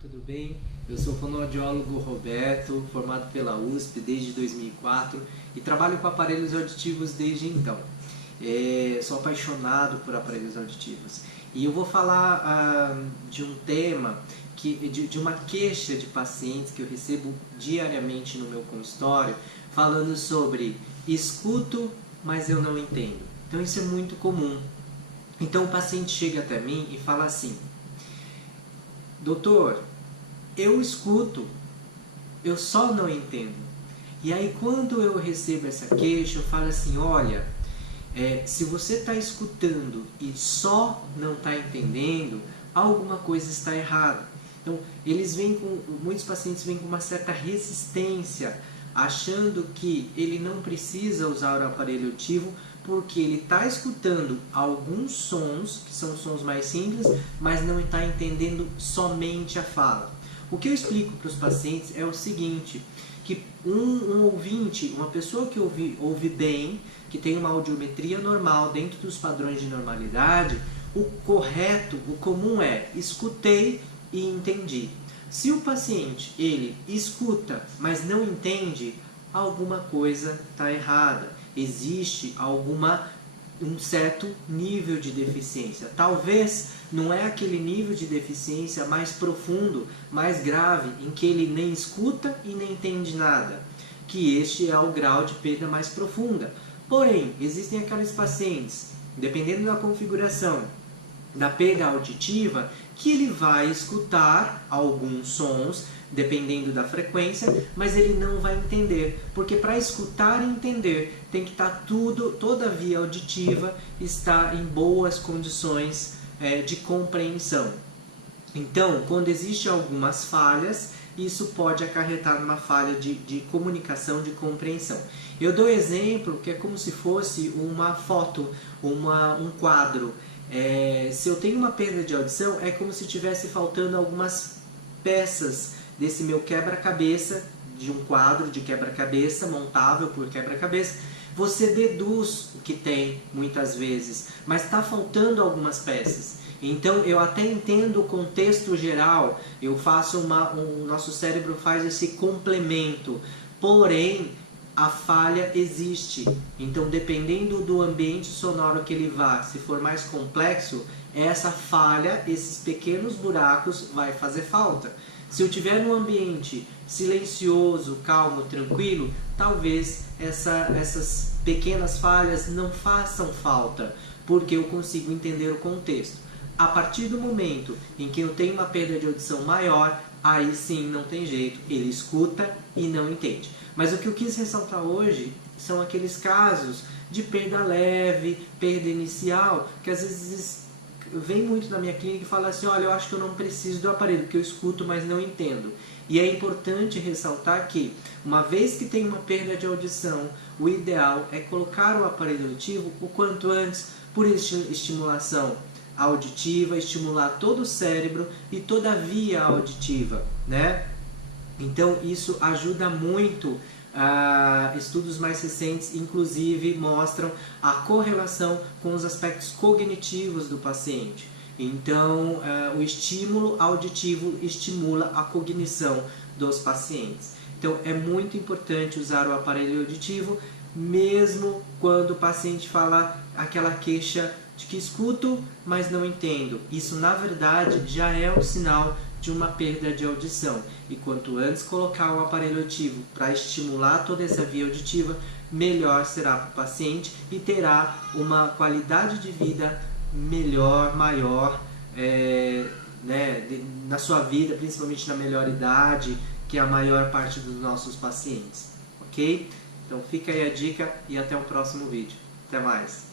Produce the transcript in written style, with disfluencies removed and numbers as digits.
tudo bem? Eu sou fonoaudiólogo Roberto, formado pela USP desde 2004 e trabalho com aparelhos auditivos desde então. Sou apaixonado por aparelhos auditivos e eu vou falar de um tema, de uma queixa de pacientes que eu recebo diariamente no meu consultório, falando sobre escuto, mas eu não entendo. Então isso é muito comum. Então o paciente chega até mim e fala assim: doutor, eu escuto, eu só não entendo. E aí quando eu recebo essa queixa, eu falo assim: olha, se você está escutando e só não está entendendo, alguma coisa está errada. Então muitos pacientes vêm com uma certa resistência, achando que ele não precisa usar o aparelho auditivo porque ele está escutando alguns sons, que são sons mais simples, mas não está entendendo somente a fala. O que eu explico para os pacientes é o seguinte, que um ouvinte, uma pessoa que ouve bem, que tem uma audiometria normal dentro dos padrões de normalidade, o correto, o comum é escutei e entendi. Se o paciente ele escuta, mas não entende, alguma coisa está errada. Existe um certo nível de deficiência. Talvez não é aquele nível de deficiência mais profundo, mais grave, em que ele nem escuta e nem entende nada, que este é o grau de perda mais profunda. Porém, existem aqueles pacientes, dependendo da configuração da perda auditiva, que ele vai escutar alguns sons, dependendo da frequência, mas ele não vai entender, porque para escutar e entender tem que estar toda a via auditiva está em boas condições de compreensão. Então, quando existem algumas falhas, isso pode acarretar numa falha de comunicação, de compreensão. Eu dou exemplo que é como se fosse uma foto, um quadro. Se eu tenho uma perda de audição, é como se tivesse faltando algumas peças desse meu quebra-cabeça, de um quadro de quebra-cabeça, montável por quebra-cabeça. Você deduz o que tem, muitas vezes, mas está faltando algumas peças. Então, eu até entendo o contexto geral, o nosso cérebro faz esse complemento, porém, a falha existe. Então, dependendo do ambiente sonoro que ele vá, se for mais complexo, essa falha, esses pequenos buracos, vai fazer falta. Se eu estiver num ambiente silencioso, calmo, tranquilo, talvez essas pequenas falhas não façam falta, porque eu consigo entender o contexto. A partir do momento em que eu tenho uma perda de audição maior, aí sim não tem jeito, ele escuta e não entende. Mas o que eu quis ressaltar hoje são aqueles casos de perda leve, perda inicial, que às vezes vem muito na minha clínica e fala assim: olha, eu acho que eu não preciso do aparelho, porque eu escuto, mas não entendo. E é importante ressaltar que, uma vez que tem uma perda de audição, o ideal é colocar o aparelho auditivo o quanto antes, por estimulação auditiva, estimular todo o cérebro e toda a via auditiva, né? Então isso ajuda muito. Estudos mais recentes, inclusive, mostram a correlação com os aspectos cognitivos do paciente. Então, o estímulo auditivo estimula a cognição dos pacientes. Então, é muito importante usar o aparelho auditivo, mesmo quando o paciente fala aquela queixa de que escuto, mas não entendo. Isso, na verdade, já é um sinal de uma perda de audição. E quanto antes colocar o aparelho auditivo para estimular toda essa via auditiva, melhor será para o paciente e terá uma qualidade de vida melhor, maior, na sua vida, principalmente na melhor idade, que é a maior parte dos nossos pacientes. Ok? Então fica aí a dica e até o próximo vídeo. Até mais!